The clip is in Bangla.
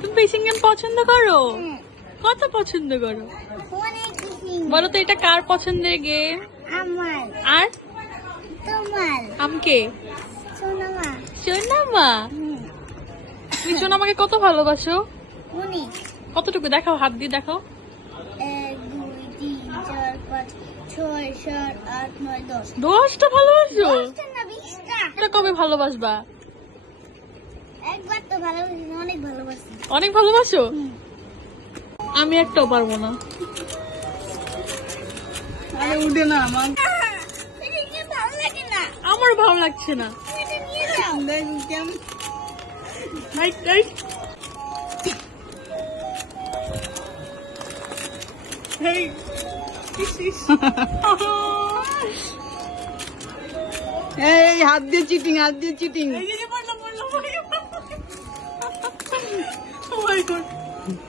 তুমি ফিশিং গেম পছন্দ করো? কত পছন্দ করো বলো তো? এটা কার পছন্দের গেম? আমার। আর তোমার? আমকে সোনামা। সোনামা। তুমি সোনামাকে কত ভালোবাসো? অনেক। কতটুকু দেখাও, হাত দিয়ে দেখাও। 1 2 3 4 5 6 7 8 9 10। 10টা ভালোবাসো? 10টা না 20টা। এটা কবে ভালোবাসবা? একবার তো ভালোবাসি, অনেক ভালোবাসি। অনেক ভালোবাসো? আমি একটাও পারবো না। আরে উঠে না আমার। এটা ভালো লাগে না। আমার ভালো লাগছে না। এটা নিয়ে যাও। দেখ কেমন। Hey. এই হাত দিয়ে চিটিং, হাত দিয়ে চিটিং। Oh my god.